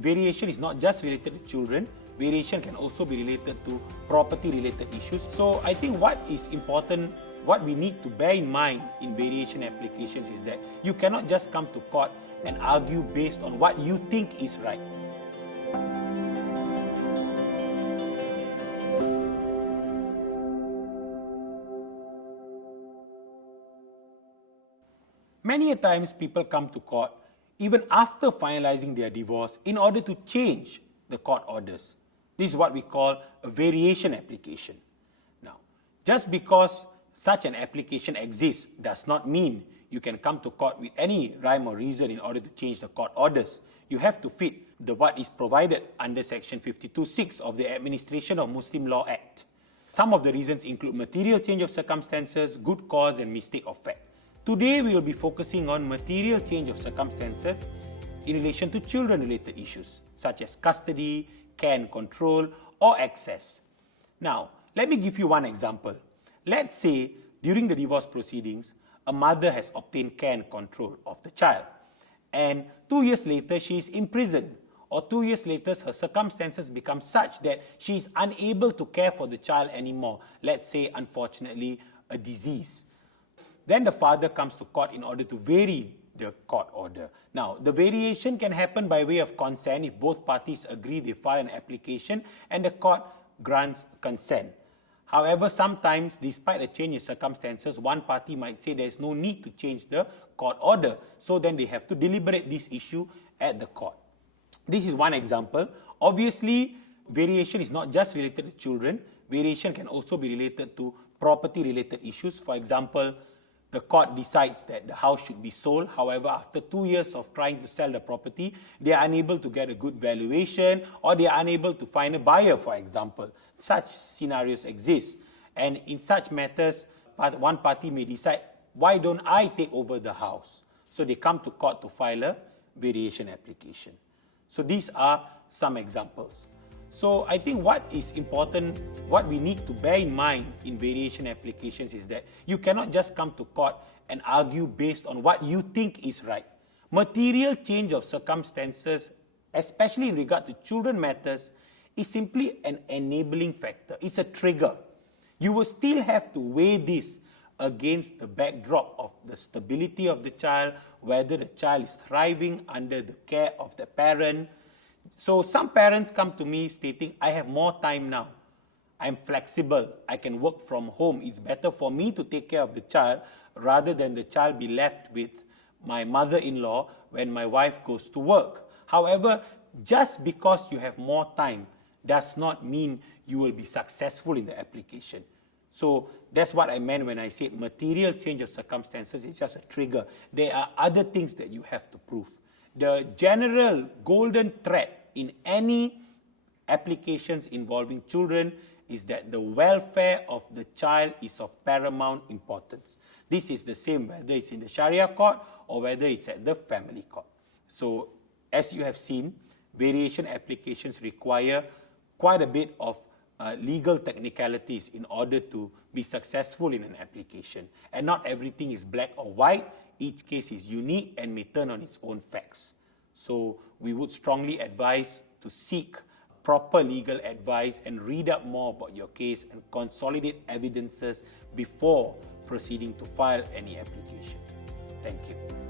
variation is not just related to children, variation can also be related to property-related issues. So I think what is important, what we need to bear in mind in variation applications is that you cannot just come to court and argue based on what you think is right. Many a times people come to court even after finalizing their divorce in order to change the court orders. This is what we call a variation application. Now, just because such an application exists does not mean you can come to court with any rhyme or reason in order to change the court orders. You have to fit what is provided under Section 52(6) of the Administration of Muslim Law Act. Some of the reasons include material change of circumstances, good cause, and mistake of fact. Today, we will be focusing on material change of circumstances in relation to children-related issues, such as custody, care and control, or access. Now, let me give you one example. Let's say, during the divorce proceedings, a mother has obtained care and control of the child, and 2 years later, she is imprisoned, or 2 years later, her circumstances become such that she is unable to care for the child anymore. Let's say, unfortunately, a disease. Then the father comes to court in order to vary the court order. Now, the variation can happen by way of consent if both parties agree they file an application and the court grants consent. However, sometimes, despite a change in circumstances, one party might say there is no need to change the court order. So then they have to deliberate this issue at the court. This is one example. Obviously, variation is not just related to children. Variation can also be related to property-related issues. For example, the court decides that the house should be sold. However, after 2 years of trying to sell the property, they are unable to get a good valuation, or they are unable to find a buyer, for example. Such scenarios exist. And in such matters, one party may decide, why don't I take over the house? So they come to court to file a variation application. So these are some examples. So I think what is important, what we need to bear in mind in variation applications is that you cannot just come to court and argue based on what you think is right. Material change of circumstances, especially in regard to children matters, is simply an enabling factor. It's a trigger. You will still have to weigh this against the backdrop of the stability of the child, whether the child is thriving under the care of the parent. So some parents come to me stating, I have more time now. I'm flexible. I can work from home. It's better for me to take care of the child rather than the child be left with my mother-in-law when my wife goes to work. However, just because you have more time does not mean you will be successful in the application. So that's what I meant when I said material change of circumstances is just a trigger. There are other things that you have to prove. The general golden thread in any applications involving children is that the welfare of the child is of paramount importance. This is the same whether it's in the Sharia court or whether it's at the family court. So, as you have seen, variation applications require quite a bit of legal technicalities in order to be successful in an application. And not everything is black or white. Each case is unique and may turn on its own facts. So we would strongly advise to seek proper legal advice and read up more about your case and consolidate evidences before proceeding to file any application. Thank you.